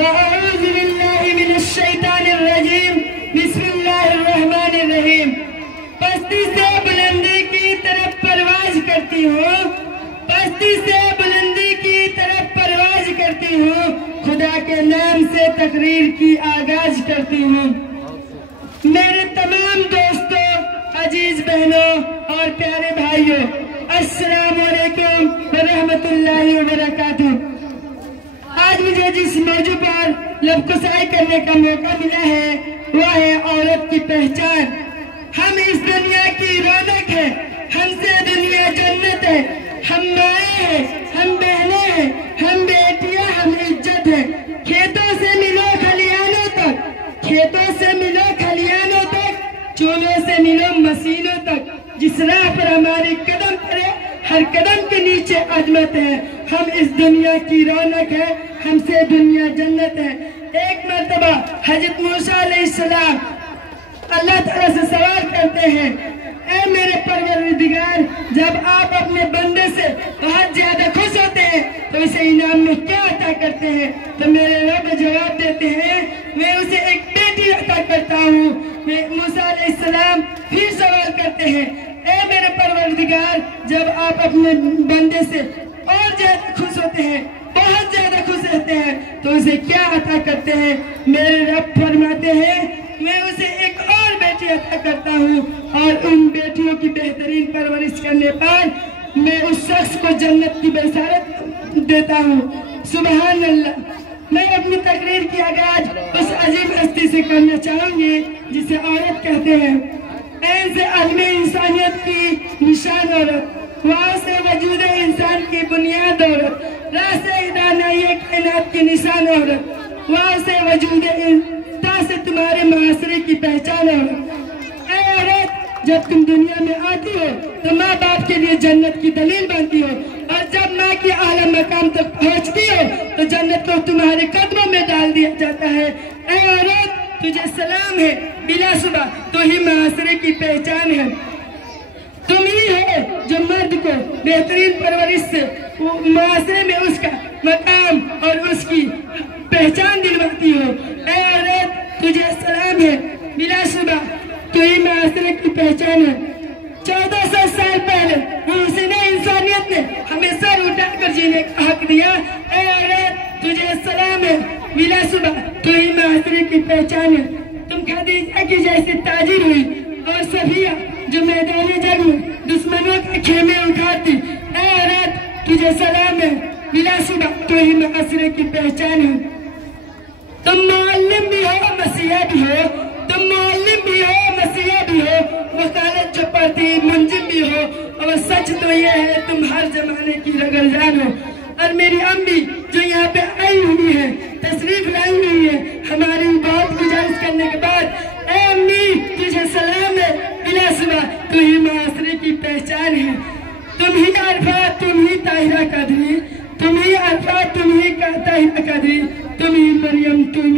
فأعوذ باللہ من الشیطان الرجیم بسم اللہ الرحمن الرحیم۔ پستی سے بلندی کی طرف پرواز کرتی ہوں، پستی سے بلندی کی طرف پرواز کرتی ہوں، خدا کے نام سے تقریر کی آغاز کرتی ہوں۔ میرے تمام دوستوں، عزیز بہنوں اور پیارے بھائیوں، السلام علیکم ورحمۃ اللہ وبرکاتہ۔ آج مجھے جس موضوع پر لب کشائی کرنے کا موقع ملا ہے وہ ہے عورت کی پہچان۔ ہم اس دنیا کی رونق ہے، ہم سے دنیا جنت ہے، ہم مائیں ہیں، ہم بہنیں ہیں، ہم بیٹیاں، ہم عزت ہیں۔ کھیتوں سے ملو کھلیانوں تک، کھیتوں سے ملو کھلیانوں تک، چولہوں سے ملو مسینوں تک، جس راہ پر ہماری قدم پڑے ہر قدم کے نیچے عظمت ہے۔ ہم اس دنیا کی رونق ہے، ہم سے دنیا جنت ہے۔ ایک مرتبہ حضرت موسیٰ علیہ السلام اللہ تعالیٰ سے سوال کرتے ہیں، اے میرے پروردگار، جب آپ اپنے بندے سے بہت زیادہ خوش ہوتے ہیں تو اسے انعام میں کیا عطا کرتے ہیں؟ تو میرے رب جواب دیتے ہیں، میں اسے ایک بیٹی عطا کرتا ہوں۔ موسیٰ علیہ السلام پھر سوال کرتے ہیں، اے میرے پروردگار، جب آپ اپنے بندے سے اور زیادہ خوش ہوتے ہیں، بہت زیادہ خوش رہتے ہیں تو اسے کیا عطا کرتے ہیں؟ میرے رب فرماتے ہیں، میں اسے ایک اور بیٹی عطا کرتا ہوں، اور ان بیٹیوں کی بہترین پرورش کرنے پر میں اس شخص کو جنت کی بشارت دیتا ہوں۔ سبحان اللہ۔ میں اپنی تقریر کی آغاز اس عظیم ہستی سے کرنا چاہوں گی جسے عورت کہتے ہیں۔ این سے عالم انسانیت کی نشان عورت، وہاں سے وجود انسان کی بنیاد عورت، راس دانائی کائنات کی نشان عورت، وہاں سے وجود تا سے تمہارے معاشرے کی پہچان عورت۔ اے عورت، جب تم دنیا میں آتی ہو تو ماں باپ کے لیے جنت کی دلیل بنتی ہو، اور جب ماں کی اعلیٰ مقام تک پہنچتی ہو تو جنت کو تمہارے قدموں میں ڈال دیا جاتا ہے۔ اے عورت، تجھے سلام ہے، بلا شبہ تو ہی معاشرے کی پہچان ہے۔ تم ہی ہو جو مرد کو بہترین پرورش سے معاشرے میں اس کا مقام اور اس کی پہچان دلواتی ہو۔ اے عورت، تجھے سلام ہے، بلا شبہ تو ہی معاشرے کی پہچان ہے۔ 1400 سال پہلے حسین انسانیت نے ہمیں سر اٹھا کر جینے کا حق دیا۔ اے عورت، تجھے سلام ہے، بلا شبہ تو ہی معاشرے کی پہچان ہے۔ تم خدیجہ کی جیسی تاجر ہوئی اور صفیہ جو میدان جنگ میں دشمنوں کے خیمے اٹھاتی۔ اے عورت، تجھے سلام ہے، بلا شبہ تو ہی معاشرے کی پہچان ہے۔ تم معلم بھی ہو، مسیحا بھی ہو، تم معلم بھی ہو، مسیحا بھی ہو، وکالت جو پڑھتی منجم بھی ہو، اور سچ تو یہ ہے تم ہر زمانے کی رگر جان ہو۔ اور میری امی جو یہاں پہ آئی ہوئی ہے، تشریف لائی ہوئی ہے، ہماری بہت گزارش کرنے کے بعد، اے امی، تجھے سلام ہے، بلا شبہ تو ہی معاشرے کی پہچان ہے۔ تم ہی عرفات، تم ہی طاہرہ قدری، تم ہی عرفات، تم ہی طاہرہ قدری، تم ہی مریم، تم